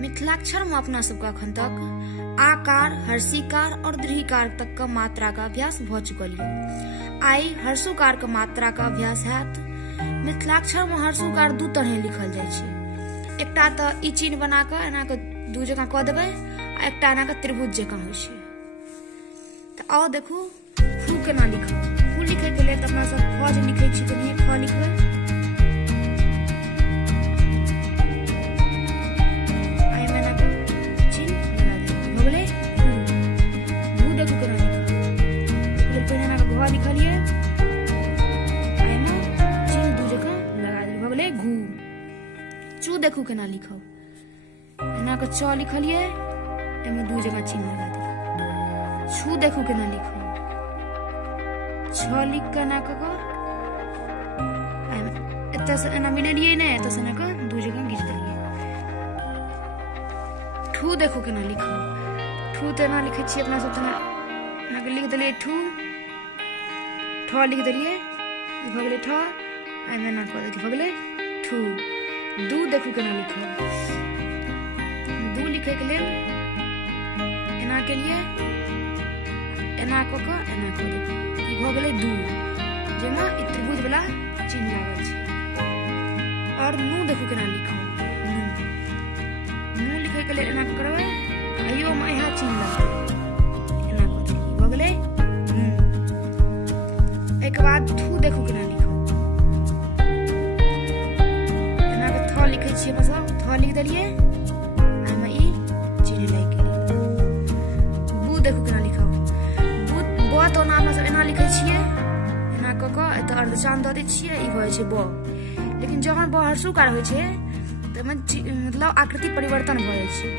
मिथिलाक्षर में अपना सबका अखन तक आकार, हर्षिकार और दीर्घिकार तक का मात्रा का अभ्यास भ चुकल है। आई हर्षोकार का मात्रा का अभ्यास हैत। मिथिलाक्षर में हर्षोकार दू तरह लिखल जाय छै। एकटा त ई चिन्ह बना के एना के दू जगह क देबै, आ एकटा एना के त्रिभुज जकां होय छै। त आओ देखू फू केना लिखब। फू लिखे के लेल अपना सब ख जे लिखै छी कनिए ख लिखबै। लिखलिए चिन्ह दू जगह लगा दिल भगले घू। चू देखू केना लिखब। एना के च लिखलिए एमे दू जगह चिन्ह लगा दिल। छू देखू केना लिखब। छ लिख के एना के एत से एना मिलेलिए ने, एत से एना के दू जगह घिच देलिए। ठू देखू केना लिखब। ठू त एना लिखै छी अपना सब तना एना के लिख देलिए ठू। ठ लिख देलिए भगले ठ, एमे ना क देलिए भगले ठू। दू देखू केना लिखब। दू लिखे के लेल एना के लिए एना क के एना क देलिए ई भगले दू, जेमा ई त्रिभुज वाला चिन्ह लागल छै। और नू देखू केना लिखब। नू लिखे के लेल एना करबै, अइयो में यहाँ चिन्ह लगतै, एना क देलिए भगले नू। एक बाद थू देखू केना लिखब। एना के थ लिखै छियै मतलब थ लिख देलिए, एमे ई चिन्ह लागि गेलै। बू देखू केना लिखब। ब तो नाम सब एना लिखै छियै, एना क के एत अर्धचांद द दै छियै, ई होय छै ब। लेकिन जखन ब हर्षोकार होय छै त मतलब आकृति परिवर्तन भ जाइ छै,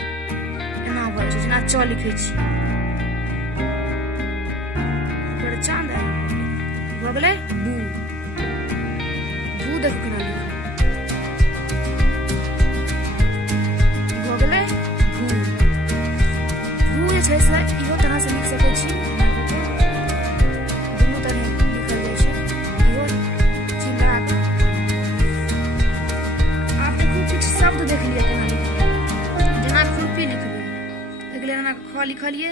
एना भ जाइ छै जेना च लिखै छियै चांद भगले बू। बू देखू केना लिखब। भगले भू। भू जे छै से इहो तरह से लिख सकै छी, दुनू तरह लिखल जाइ छै। इहो चिन्ह लगा के आप देखू कुछ शब्द देख लिया केना लिखब। जेना खुरपी लिखबै, एक लेल एना ख लिखलिए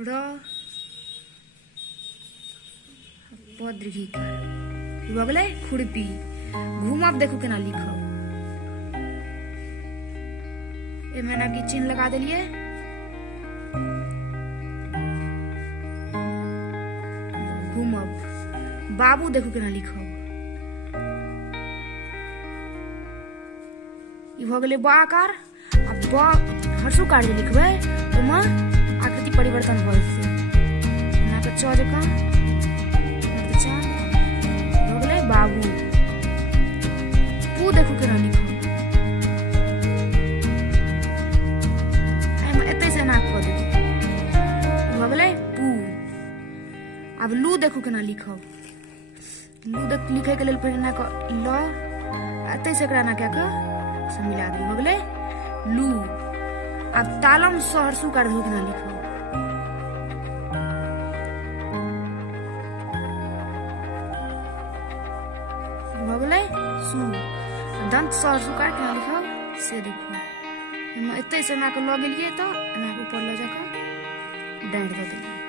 र दीर्घिकार भ गेलै खुरपी। घूमब देखू केना लिखब। एमे ना की चिन्ह लगा देलिए, घूमब। बाबू देखू केना लिखब। ई भ गेलै ब आकार। आ ब हर्षोकार जे लिखबै ओमे आकृति परिवर्तन भ जेतै, एना के च जकां बाबू। पू देखू केना लिखब। एमे एतै से एना क देबै भ गेलै पू। अब लू देखू केना लिखब। लू लिखे के लेल पहिने एना क ल, एतै से एकरा एना क के से मिला देबै भ गेलै लू। अब तालम स हर्षोकार देखू केना लिखब। भगले सू। दंत स हर्षोकार केना लिखब से देखू। एमे एतै से एना के ल गेलिए त एना के ऊपर ल जाके डाँड़ द देलिए।